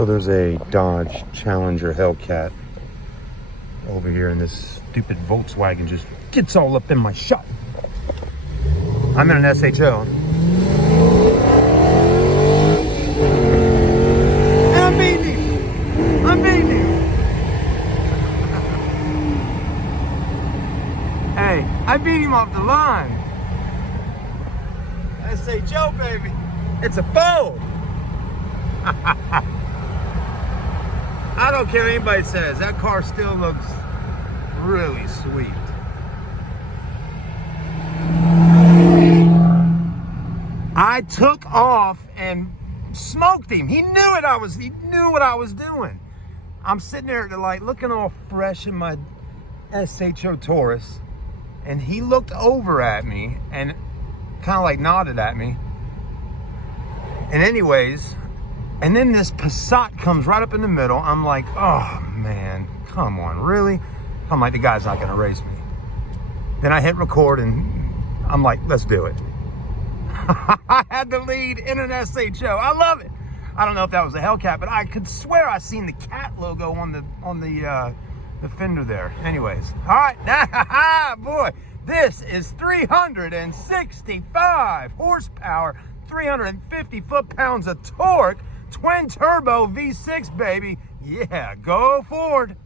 So there's a Dodge Challenger Hellcat over here, and this stupid Volkswagen just gets all up in my shop. I'm in an SHO. And I'm beating him. I'm beating him. Hey, I beat him off the line. SHO, baby. It's a Ford. I don't care what anybody says. That car still looks really sweet. I took off and smoked him. He knew it. He knew what I was doing. I'm sitting there at the light, looking all fresh in my SHO Taurus, and he looked over at me and kind of like nodded at me. And anyways, and then this Passat comes right up in the middle. I'm like, oh man, come on, really? I'm like, the guy's not gonna race me. Then I hit record and I'm like, let's do it. I had the lead in an SHO. I love it. I don't know if that was a Hellcat, but I could swear I seen the cat logo on the fender there. Anyways, all right, boy, this is 365 horsepower, 350 foot-pounds of torque, twin turbo V6, baby. Yeah, go Ford.